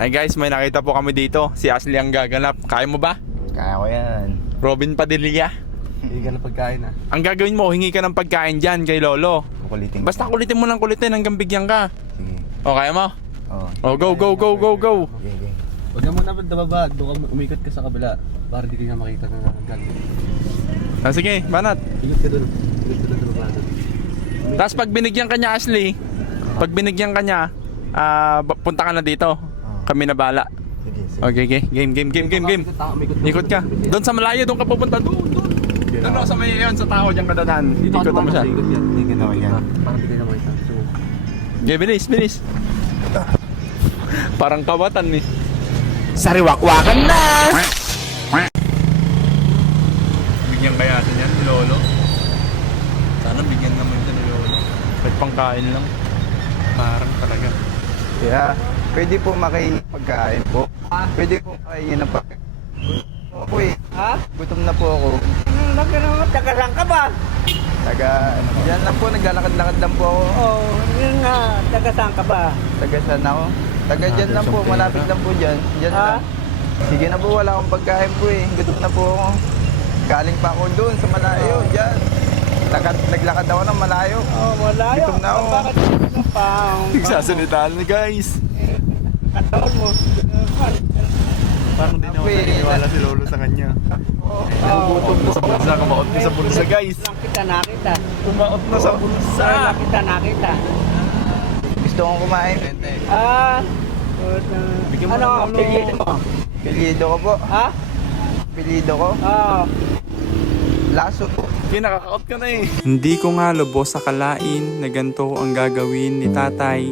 Ay guys, may nakita po kami dito. Si Ashley ang gaganap. Kaya mo ba? Kaya ko yan. Robin Padilla. Hindi ka na pagkain ah. Ang gagawin mo, hingi ka ng pagkain dyan kay Lolo. Kukulitin. Basta kulitin mo ng kulitin hanggang bigyan ka. Sige. O, kaya mo? Oo. O, go, go, go, go, go. Sige. Huwag ka muna nababa, doon ka umikot ka sa kabila para di ka makita na hanggang. Ah, sige, banat. Ikot ka doon. Ikot ka doon baba doon. Tapos pag binigyan ka niya, Ashley, pag binigyan ka niya, punta ka na dito. Kami na bala. Sige, sige. Okay, okay. Game, game, game, game, game. Ikot ka. Doon sa malayo, doon ka pupunta. Doon, doon. Doon sa may yun, sa tao, diyan ka dadaan. Ikot mo siya. Ikot yan. Ikot Oo, yan. yan. Para di ka na makita. So, Okay, bilis, bilis. Parang kawatan eh. Sariwakwakan na! Bigyan kaya natin yan ni Lolo. Sana bigyan naman ito ni Lolo. Kahit pangkain lang. Parang talaga. Yeah. Pwede po makipagkain po. Pwede po makainin ng pagkain. Opo eh. Ha? Gutom na po ako. Taga-saan ka ba? Diyan lang po, naglalakad-lakad lang po ako. Oo, yun nga. Taga-saan ka ba? Taga saan ako? Taga dyan lang po, malapit lang po dyan. Dyan Ha? lang. Sige na po, wala akong pagkain po eh. Gutom na po ako. Galing pa ako doon sa malayo, dyan. Naglakad ako ng malayo. Oo, wala yun. Gutom na ako. Bakit ano pa? Nagsasalitaan na guys. Kataon mo. Parang di naman naniniwala si Lolo sa kanya. Oo. Kumaot na sa bulsa, kumaot na sa bulsa guys. Lang kita nakita. Kumaot na sa bulsa. Lang kita nakita. Gusto kong kumain. Ah. Bigyan mo Ano? ng ano. Piliin mo. Pilido ko po. Ha? Pilido ko. Oo. Laso po. Kinakakaot ka na eh. Hindi ko nga lubos akalain na ganito ang gagawin ni tatay.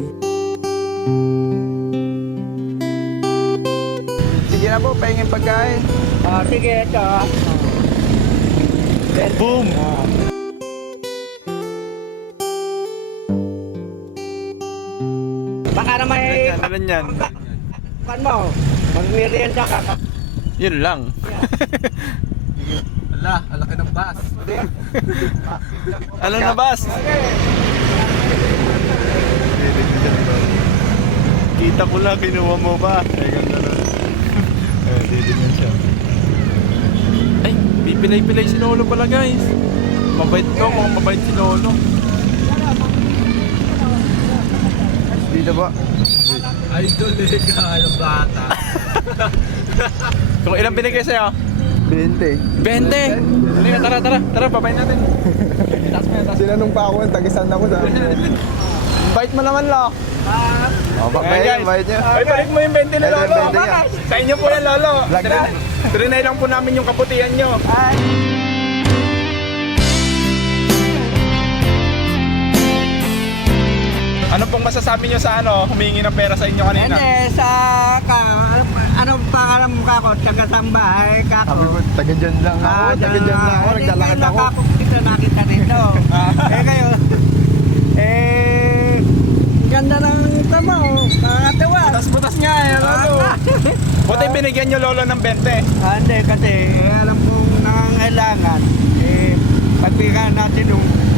Sige na po, pahingin pagkain. Ah, sige, ito. Boom! Baka na may Ano yan? pan mo. Magmerienda ka. Yun lang. ala, alaki ng bus. Ano na bas? Kita ko lang, kinuha mo ba? Ay, ganda na. Dito na siya. Ay, pipilay-pilay si Lolo pala guys. Mabait ko, mukhang mabait si Lolo. Dito po. Idol eh ka, yung bata. Kung ilang binigay sa'yo? 20. 20! Hindi na, tara, babayin natin. Sinanong pa ako, tagisan ako sa... Bait mo naman, Lo. Oh, Ayan, bakit guys. nyo? Ay, balik mo yung 20 na Ay, Lolo. 20 nga. Sa inyo po yan, Lolo. Vlog na. Trinay lang po namin yung kaputihan nyo. Ano pong masasabi nyo sa humingi ng pera sa inyo kanina? Hindi, sa anong pangalan mo kako? Taga-saan bahay kako? Sabi ko, taga dyan lang ako, taga dyan lang ako, naglalakad ako. Kita nakita rito. Eh kayo, ganda ng tama oh. Nakakatawa. Butas-butas nga eh, Lolo. Buti binigyan nyo, Lolo, ng 20. Hindi kasi alam kong nangangailangan. Pagbigyan natin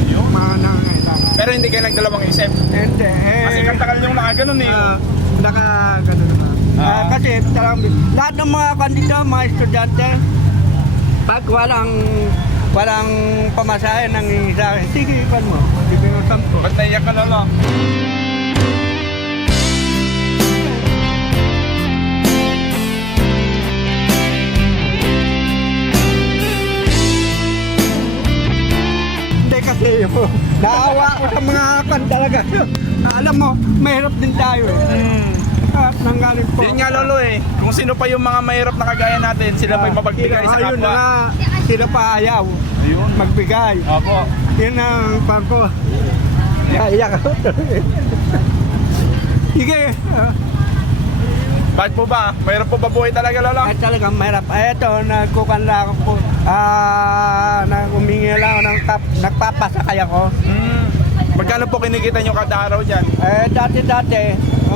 yung mga nangangailangan. Pero hindi kayo nagdalawang isip. Hindi. Kasi kantakal yung nakaganon eh. Nakagano naman. Kasi talagang lahat ng mga kandida, mga estudyante, pag walang pamasahe ng sa akin, sige, ipan mo. Bibigyan mo 10. Ba't naiyak ka, Lolo? Hindi kasi naawa ko sa mga kan talaga. Alam mo, mahirap din tayo eh. At nanggaling po. Yun nga, Lolo eh. Kung sino pa yung mga mahirap na kagaya natin, sila may mapagbigay sa Ayun na kapwa. nga, sila pa ayaw Ayun. magbigay. Opo. Yun ang pangko. Iyak ako. Sige. Bakit po ba? Mahirap po ba buhay talaga, Lolo? Ay talagang mahirap. Ito, nagkukanla ako po. Humingi lang ako ng nagpapasakay ako. Magkano po kinikita nyo kada araw dyan? Dati,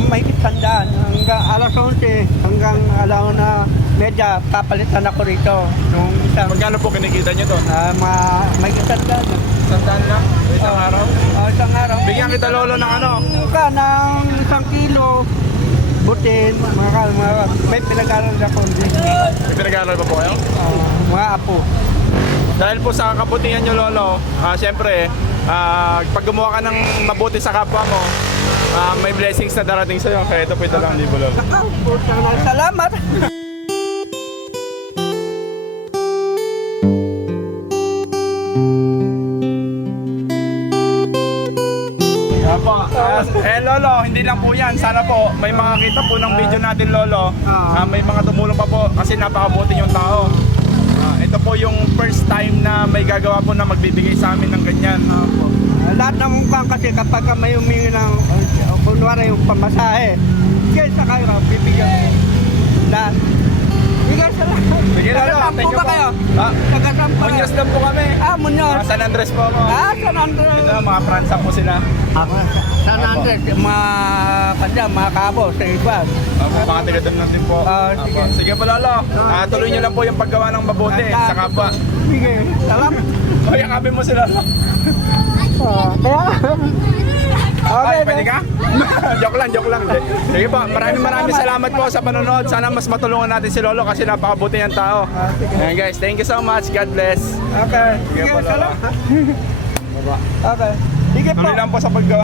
mahigit tandaan. Hanggang alas 11, hanggang alaw na medya, papalitan ako rito. Nung isang, Magkano po kinikita nyo to? mahigit tandaan. Sandaan lang? Isang araw? Isang araw. Bigyan kita, Lolo, ng ano? Ka ng 1 kilo. butin, may pinag-aral ako. May pinag-aaral pa po kayo? Mga apo. Dahil po sa kabutihan nyo, Lolo, siyempre, pag gumawa ka ng mabuti sa kapwa mo, may blessings na darating sa'yo. Kaya ito po ito lang, libo, Lolo. Salamat. Apo, Lolo, hindi lang po yan. Sana po, may makakita po ng video natin, Lolo. May mga tumulong pa po kasi napakabuti yung tao. Ito po yung first time na may gagawa po na magbibigay sa amin ng ganyan. Lahat ng bang kasi kapag may humingi ng kunwari yung pamasahe, sige sa kayo, bibigyan ko. Lahat. Bigyan sa lahat. Sige, Lolo. Taga-sampo Thank you ba po. kayo? Taga-sampo. Munyos lang po kami. Munyos. San Andres po ako. San Andres. Ito, mga Pransa po sila. San Andres, mga kabo sa iba. Mga taga doon natin po. Sige. Apo. Sige po, Lolo. Tuloy nyo lang po yung paggawa ng mabuti sa kapwa. Sige, salamat. O, yakapin mo sila. Okay, Pwede ka? joke lang. Sige po, maraming salamat po sa panonood. Sana mas matulungan natin si Lolo kasi napakabuti niyang tao. Ayan guys, thank you so much. God bless. Okay. Sige po, Lolo. Okay. Sige po. Tuloy lang po sa paggawa.